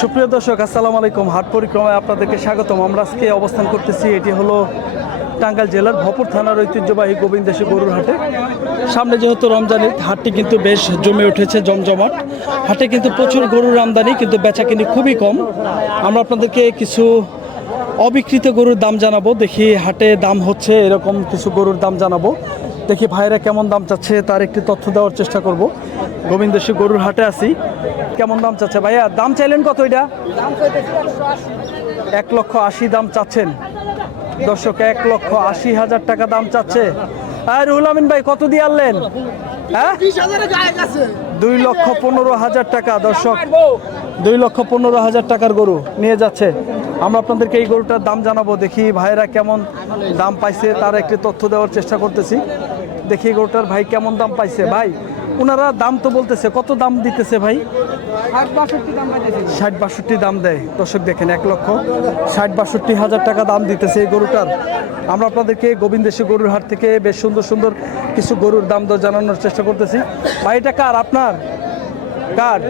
সুপ্রিয় দর্শক, আসসালামু আলাইকুম। হাট পরিক্রমায় আপনাদেরকে স্বাগতম। আমরা আজকে অবস্থান করতেছি, এটি হলো টাঙ্গাইল জেলার ভপুর থানার ঐতিহ্যবাহী গোবিন্দেশী গরুর হাটে। সামনে যেহেতু রমজানের, হাটটি কিন্তু বেশ জমে উঠেছে, জমজমাট। হাটে কিন্তু প্রচুর গরুর আমদানি, কিন্তু বেচা কিনি খুবই কম। আমরা আপনাদেরকে কিছু অবিকৃত গরুর দাম জানাব, দেখি হাটে দাম হচ্ছে এরকম কিছু গরুর দাম জানাব। দেখি ভাইরা কেমন দাম চাচ্ছে তার একটি তথ্য দেওয়ার চেষ্টা করব। গোবিন্দেশী গরুর হাটে আছি। কেমন দাম চাচ্ছে ভাইয়া? দাম চাইলেন কত এটা? এক লক্ষ আশি দাম চাচ্ছেন। দর্শক, এক লক্ষ আশি হাজার টাকা দাম চাচ্ছে। আর রুহুল আমিন ভাই, কত দিয়ে আনলেন? হ্যাঁ? দুই লক্ষ পনেরো হাজার টাকা। দর্শক, দুই লক্ষ পনেরো হাজার টাকার গরু নিয়ে যাচ্ছে। আমরা আপনাদেরকে এই গরুটার দাম জানাব। দেখি ভাইরা কেমন দাম পাইছে তার একটি তথ্য দেওয়ার চেষ্টা করতেছি। দেখি গরুটার ভাই কেমন দাম পাইছে। ভাই ওনারা দাম তো বলতেছে কত দাম দিতেছে ভাই? ষাট বাষট্টি দাম দেয়। দর্শক দেখেন এক লক্ষ ষাট বাষট্টি হাজার টাকা দাম দিতেছে এই গরুটার। আমরা আপনাদেরকে গোবিন্দেশী গরুর হাট থেকে বেশ সুন্দর সুন্দর কিছু গরুর দাম দর জানানোর চেষ্টা করতেছি। ভাই এটা কার? আপনার? কার?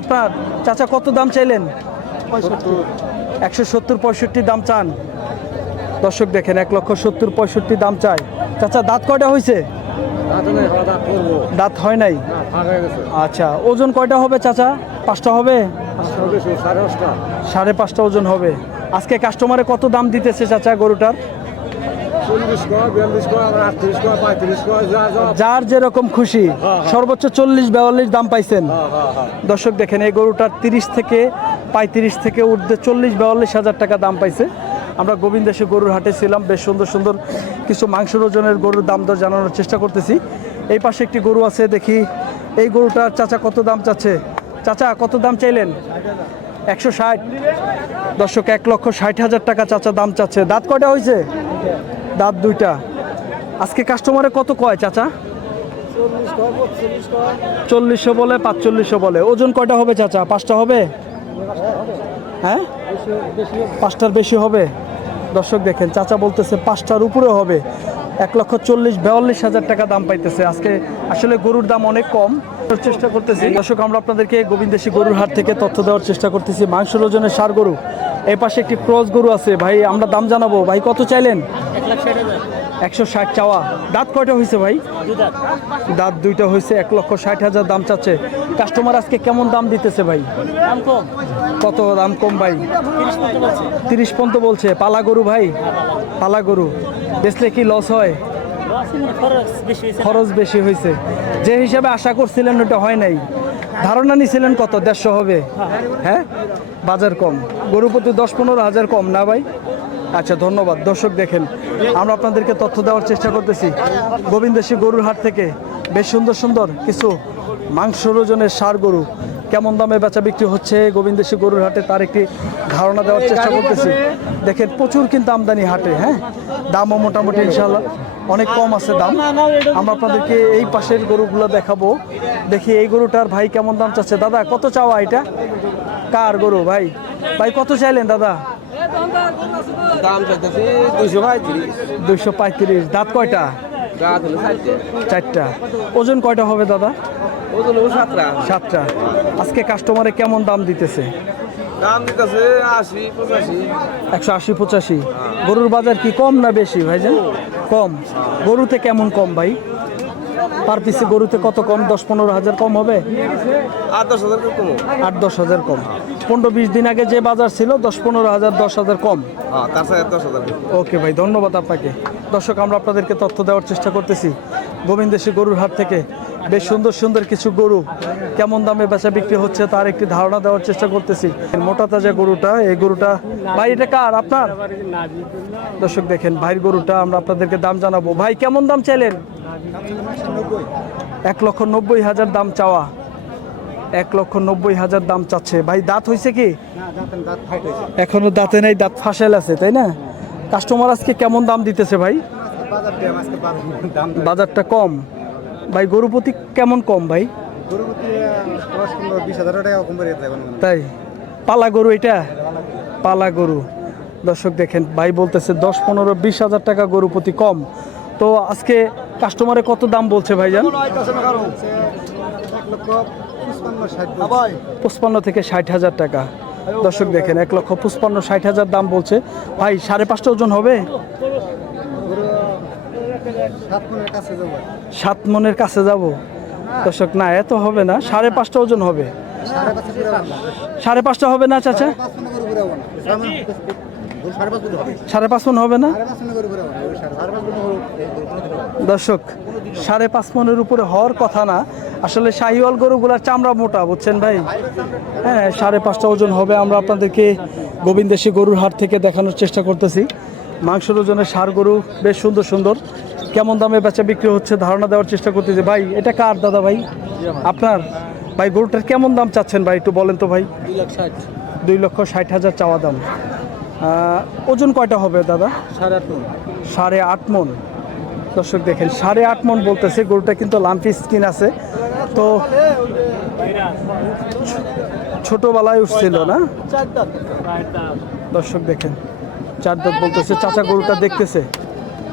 আপনার? চাচা কত দাম চাইলেন? একশো সত্তর পঁয়ষট্টি দাম চান। দর্শক দেখেন এক লক্ষ সত্তর পঁয়ষট্টি দাম চাই। চাচা দাঁত কয়টা হয়েছে দাঁত হয় নাই? আচ্ছা ওজন কয়টা হবে চাচা? পাঁচটা হবে? সাড়ে পাঁচটা। ওজন হবে। আজকে কাস্টমারে কত দাম দিতেছে চাচা গরুটার? যার যেরকম খুশি সর্বোচ্চ চল্লিশ বেয়াল্লিশ দাম পাইছেন। দর্শক দেখেন এই গরুটার তিরিশ থেকে পঁয়ত্রিশ থেকে ঊর্ধ্বে চল্লিশ বেয়াল্লিশ হাজার টাকা দাম পাইছে। আমরা গোবিন্দেশে গরুর হাটে ছিলাম, বেশ সুন্দর সুন্দর কিছু মাংসের ওজনের গরুর দাম দর জানানোর চেষ্টা করতেছি। এই পাশে একটি গরু আছে, দেখি এই গরুটার চাচা কত দাম চাচ্ছে? চাচা, কত দাম চাইলেন? একশো ষাট। দর্শক, এক লক্ষ ষাট হাজার টাকা চাচা দাম চাচ্ছে। দাঁত কয়টা হয়েছে? দাঁত দুইটা। আজকে কাস্টমারে কত কয় চাচা? চল্লিশশো বলে, পাঁচচল্লিশশো বলে। ওজন কয়টা হবে চাচা? পাঁচটা হবে? হ্যাঁ? পাঁচটার বেশি হবে। দর্শক দেখেন, চাচা বলতেছে পাঁচটার উপরে হবে। এক লক্ষ চল্লিশ, বেয়াল্লিশ হাজার টাকা দাম পাইতেছে। আজকে আসলে গরুর দাম অনেক কম। চেষ্টা করতেছি। দর্শক, আমরা আপনাদেরকে গোবিন্দেশী গরুর হাট থেকে তথ্য দেওয়ার চেষ্টা করতেছি। মাংসের ওজনের সার গরু। এ পাশে একটি ক্রস গরু আছে। ভাই, আমরা দাম জানাব। ভাই, কত চাইলেন? একশো ষাট চাওয়া। দাঁত কয়টা হয়েছে ভাই? দাঁত দুইটা হয়েছে এক লক্ষ ষাট হাজার দাম চাচ্ছে। কাস্টমার আজকে কেমন দাম দিতেছে ভাই? কত দাম কম ভাই? তিরিশ পর্যন্ত বলছে। পালা গরু ভাই? পালা গরু। বেচলে কি লস হয়? খরচ বেশি হয়েছে। যে হিসাবে আশা করছিলেন ওটা হয় নাই। ধারণা নিছিলেন কত? দেড়শো হবে। হ্যাঁ? বাজার কম। গরু প্রতি দশ পনেরো হাজার কম না ভাই? আচ্ছা ধন্যবাদ। দর্শক দেখেন, আমরা আপনাদেরকে তথ্য দেওয়ার চেষ্টা করতেছি। গোবিন্দেশী গরুর হাট থেকে বেশ সুন্দর সুন্দর কিছু মাংস ওজনের সার গরু কেমন দামে বেচা বিক্রি হচ্ছে? গোবিন্দেশী গরুর হাটে তার একটি ধারণা দেওয়ার চেষ্টা করতেছি। দেখেন, প্রচুর কিন্তু আমদানি হাটে হ্যাঁ? দামও মোটামুটি ইনশাল্লাহ অনেক কম আছে দাম। আমরা আপনাদেরকে এই পাশের গরুগুলো দেখাবো। দেখি এই গরুটার ভাই কেমন দাম চাচ্ছে। দাদা, কত চাওয়া এটা? কার গরু ভাই? ভাই, কত চাইলেন দাদা? দাম চাইতেছে দুইশো পঁয়ত্রিশ। দুইশো পঁয়ত্রিশ। দাঁত কয়টা? রাত হলো চারটে। চারটা। ওজন কয়টা হবে দাদা? ওজন হলো সাতটা। সাতটা। আজকে কাস্টমারে কেমন দাম দিতেছে? দাম দিতেছে আশি পঁচাশি। একশো আশি পঁচাশি। গরুর বাজার কি কম না বেশি ভাইজান? কম। গরুতে কেমন কম ভাই? পার পিসে গরুতে কত কম? দশ পনেরো হাজার কম হবে? আট দশ হাজার কম আট দশ হাজার কম। পনেরো বিশ দিন আগে যে বাজার ছিল দশ পনেরো হাজার দশ হাজার কম। হ্যাঁ ওকে ভাই ধন্যবাদ আপনাকে। দর্শক আমরা আপনাদেরকে তথ্য দেওয়ার চেষ্টা করতেছি। গোবিন্দেশী গরুর হাট থেকে বেশ সুন্দর সুন্দর কিছু গরু কেমন দামে বেচা বিক্রি হচ্ছে তার একটি ধারণা দেওয়ার চেষ্টা করতেছি। মোটা তাজা গরুটা, এই গরুটা, ভাই, এটা কার? আপনার? দর্শক দেখেন, ভাইয়ের গরুটা আমরা আপনাদেরকে দাম জানাব। ভাই, কেমন দাম চাইলেন? এক লক্ষ নব্বই হাজার দাম চাওয়া। এক লক্ষ নব্বই হাজার দাম চাচ্ছে। ভাই, দাঁত হয়েছে কি? এখনও দাঁতে নেই, দাঁত ফাঁসেল আছে, তাই না? কাস্টমার আজকে কেমন দাম দিতেছে ভাই? বাজারটা কম। ভাই গরু প্রতি কেমন কম ভাই? তাই? পালা গরু এটা? পালা গরু। দর্শক দেখেন ভাই বলতেছে দশ পনেরো বিশ হাজার টাকা গরু প্রতি কম। তো আজকে কাস্টমারে কত দাম বলছে ভাইজান? এক লক্ষ পঁচপান্ন থেকে ষাট হাজার টাকা। দর্শক দেখেন এক লক্ষ পঁচপান্ন ষাট হাজার দাম বলছে। ভাই সাড়ে পাঁচটা ওজন হবে? সাত মনের কাছে যাব। দর্শক না এত হবে না। সাড়ে পাঁচটা ওজন হবে। সাড়ে পাঁচটা হবে না চাচা? সাড়ে পাঁচ মন হবে। না? দর্শক সাড়ে পাঁচ মনের উপরে হওয়ার কথা না। আসলে শাহিওয়াল গরুগুলার চামড়া মোটা বুঝছেন ভাই? হ্যাঁ সাড়ে পাঁচটা ওজন হবে। আমরা আপনাদেরকে গোবিন্দেশী গরুর হাট থেকে দেখানোর চেষ্টা করতেছি। মাংসের ওজনের সার গরু বেশ সুন্দর সুন্দর। কেমন দামে বেচা বিক্রি হচ্ছে ধারণা দেওয়ার চেষ্টা করতেছি। ভাই এটা কার দাদা ভাই? আপনার? ভাই গরুটার কেমন দাম চাচ্ছেন ভাই একটু বলেন তো ভাই। দুই লক্ষ ষাট হাজার চাওয়া দাম। ওজন কয়টা হবে দাদা? সাড়ে আট মন। সাড়ে আট মন। দর্শক দেখেন সাড়ে আট মন বলতেছে গরুটা কিন্তু লাম্পি স্কিন আছে। তো ছোটবেলায় উঠছিল না? দর্শক দেখেন চার দাঁত বলতেছে চাচা গরুটা দেখতেছে।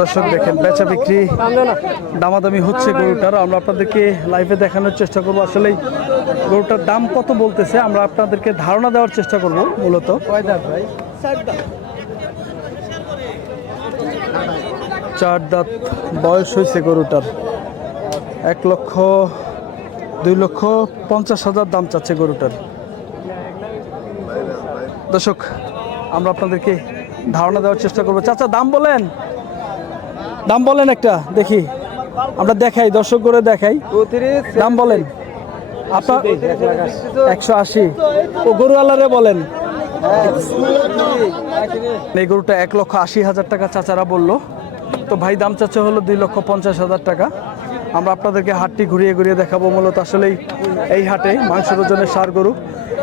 দর্শক দেখেন। বেচা বিক্রি দামাদামি হচ্ছে গরুটার। আমরা আপনাদেরকে লাইভে দেখানোর চেষ্টা করব। আসলে গরুটার দাম কত বলতেছে আমরা আপনাদেরকে ধারণা দেওয়ার চেষ্টা করব মূলত। চার দাঁত বয়স হয়েছে গরুটার। এক লক্ষ দুই লক্ষ পঞ্চাশ হাজার দাম চাচ্ছে গরুটার। দর্শক আমরা আপনাদেরকে ধারণা দেওয়ার চেষ্টা করব। চাচা, দাম বলেন? দাম বলেন একটা, দেখি। আমরা দেখাই দর্শক করে দেখাই। দাম বলেন। আপনার একশো আশি। ও গরু আলারে বলেন। এই গরুটা এক লক্ষ আশি হাজার টাকা চাচারা বলল। তো ভাই, দাম চাচা হলো দুই লক্ষ পঞ্চাশ হাজার টাকা। আমরা আপনাদেরকে হাটটি ঘুরিয়ে ঘুরিয়ে দেখাবো। মূলত আসলেই এই হাটে মাংসের ওজনের সার গরু।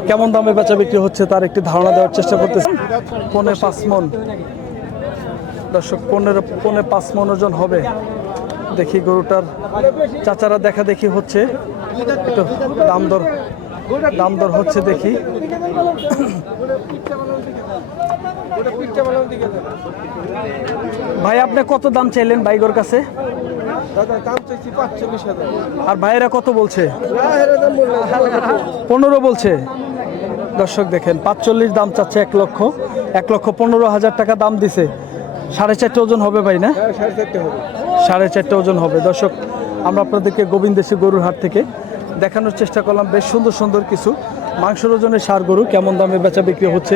কেমন দামে বেচা বিক্রি হচ্ছে তার একটি ধারণা দেওয়ার চেষ্টা করতেছি। পনে পাঁচ মন। দর্শক, পনেরো, পনে পাঁচ মন ওজন হবে। দেখি গরুটার চাচারা দেখা দেখি হচ্ছে। একটু দাম দর দাম দর হচ্ছে দেখি। ভাই, আপনি কত দাম চাইলেন বাইগর কাছে? দাদা দাম চাইছি পাঁচচল্লিশ হাজার। আর ভাইয়েরা কত বলছে? পনেরো বলছে। দর্শক দেখেন পাঁচচল্লিশ দাম চাচ্ছে এক লক্ষ। এক লক্ষ পনেরো হাজার টাকা দাম দিছে। সাড়ে চারটে ওজন হবে ভাই না? সাড়ে চারটে হবে। সাড়ে চারটে ওজন হবে। দর্শক আমরা আপনাদেরকে গোবিন্দ গোবিন্দেশী গরুর হাট থেকে দেখানোর চেষ্টা করলাম। বেশ সুন্দর সুন্দর কিছু মাংসের ওজনের সার গরু কেমন দামে বেচা বিক্রি হচ্ছে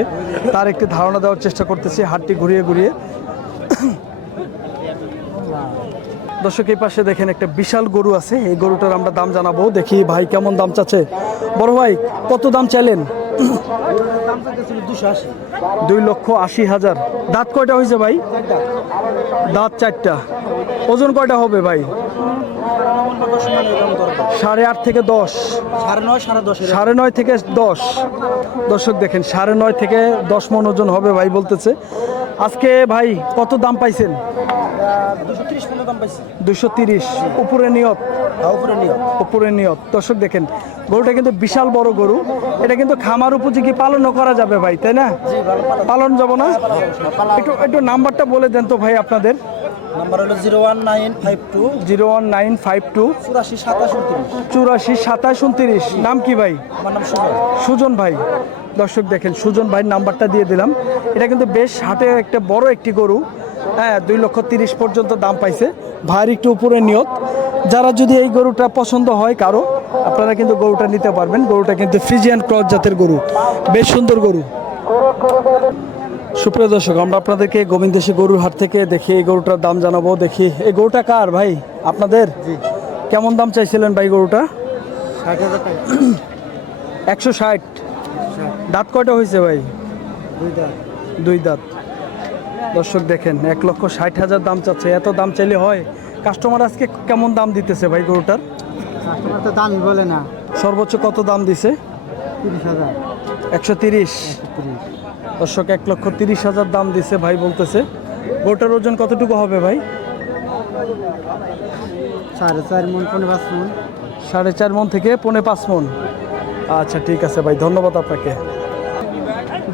তার একটি ধারণা দেওয়ার চেষ্টা করতেছি। হাটটি ঘুরিয়ে ঘুরিয়ে। দর্শক, এই পাশে দেখেন একটা বিশাল গরু আছে। এই গরুটার আমরা দাম জানাব। দেখি ভাই কেমন দাম চাচ্ছে। বড় ভাই, কত দাম চাইলেন? দুই লক্ষ আশি হাজার। দাঁত কয়টা হয়েছে ভাই? দাঁত চারটা। ওজন কয়টা হবে ভাই? সাড়ে আট থেকে দশ। সাড়ে নয় থেকে দশ। দর্শক দেখেন, সাড়ে নয় থেকে দশ মন ওজন হবে ভাই বলতেছে। আজকে ভাই কত দাম পাইছেন? দুশো ত্রিশ তিরিশ। উপরে নিয়ত। উপরে নিয়ে উপরে নিয়ত। দর্শক দেখেন গরুটা কিন্তু বিশাল বড় গরু। এটা কিন্তু খামার উপযোগী পালনও করা যাবে ভাই তাই না? পালন। যাব না? একটু একটু নাম্বারটা বলে দেন তো ভাই আপনাদের। নাম্বার হলো zero one nine five two. Zero one nine five two. চুরাশি সাতাশ উনত্রিশ। চুরাশি সাতাশ উনত্রিশ। নাম কি ভাই? আমার নাম সুজন। সুজন ভাই। দর্শক দেখেন সুজন ভাইয়ের নাম্বারটা দিয়ে দিলাম। এটা কিন্তু বেশ হাটে একটা বড় একটি গরু। হ্যাঁ দুই লক্ষ তিরিশ পর্যন্ত দাম পাইছে। ভাইয়ের একটু উপরে নিয়ত। যারা যদি এই গরুটা পছন্দ হয় কারও আপনারা কিন্তু গরুটা নিতে পারবেন। গরুটা কিন্তু ফ্রিজিয়ান ক্রস জাতের গরু। বেশ সুন্দর গরু। সুপ্রিয় দর্শক আমরা আপনাদেরকে গোবিন্দেশী গরুর হাট থেকে দেখি এই গরুটার দাম জানাব। দেখি এই গরুটা কার ভাই? আপনাদের? কেমন দাম চাইছিলেন ভাই গরুটা? একশো ষাট। দাঁত কয়টা হয়েছে ভাই? দুই দাঁত। দুই দাঁত। দর্শক দেখেন এক লক্ষ ষাট হাজার দাম চাচ্ছে। এত দাম চাইলে হয়? কাস্টমার আজকে কেমন দাম দিতেছে ভাই গরুটার? কাস্টমার তো দামই বলে না। সর্বোচ্চ কত দাম দিছে? তিরিশ হাজার। একশো তিরিশ। তিরিশ। দর্শক এক লক্ষ তিরিশ হাজার দাম দিছে ভাই বলতেছে। গরুটার ওজন কতটুকু হবে ভাই? সাড়ে চার মন পনেরো পাঁচ মন। সাড়ে চার মন থেকে পৌনে পাঁচ মন। আচ্ছা ঠিক আছে ভাই ধন্যবাদ আপনাকে।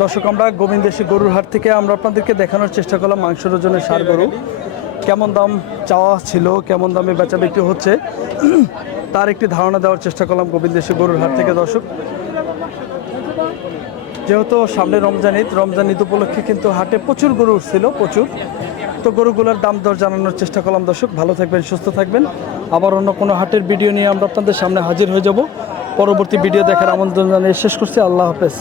দর্শক, আমরা গোবিন্দেশী গরুর হাট থেকে আমরা আপনাদেরকে দেখানোর চেষ্টা করলাম মাংসের ওজনের সার গরু। কেমন দাম চাওয়া ছিল, কেমন দামে বেচা বিক্রি হচ্ছে, তার একটি ধারণা দেওয়ার চেষ্টা করলাম গোবিন্দেশী গরুর হাট থেকে, দর্শক। যেহেতু সামনে রমজান ঈদ রমজান ঈদ উপলক্ষে কিন্তু হাটে প্রচুর গরু উঠছিল প্রচুর। তো গরুগুলোর দাম দর জানানোর চেষ্টা করলাম, দর্শক। ভালো থাকবেন, সুস্থ থাকবেন। আবার অন্য কোনো হাটের ভিডিও নিয়ে আমরা আপনাদের সামনে হাজির হয়ে যাব। পরবর্তী ভিডিও দেখার আমন্ত্রণ জানিয়ে শেষ করছি। আল্লাহ হাফেজ।